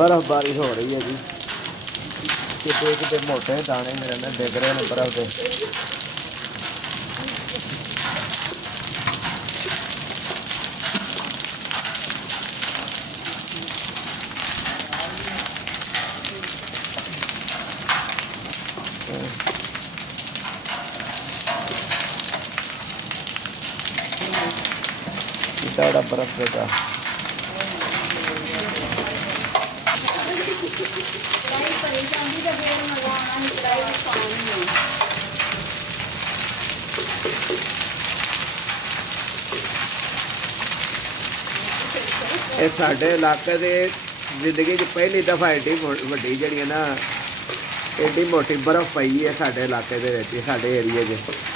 बर्फबारी हो रही है जी। कितने कितने मोटे दाने मेरे में दिख रहे हैं बर्फ के। बर्फ देता साढ़े इलाके दे जिंदगी च पहली दफा एडी वड्डी जी ना एडी मोटी बर्फ पई है साढ़े इलाके दे साढ़े एरिए च।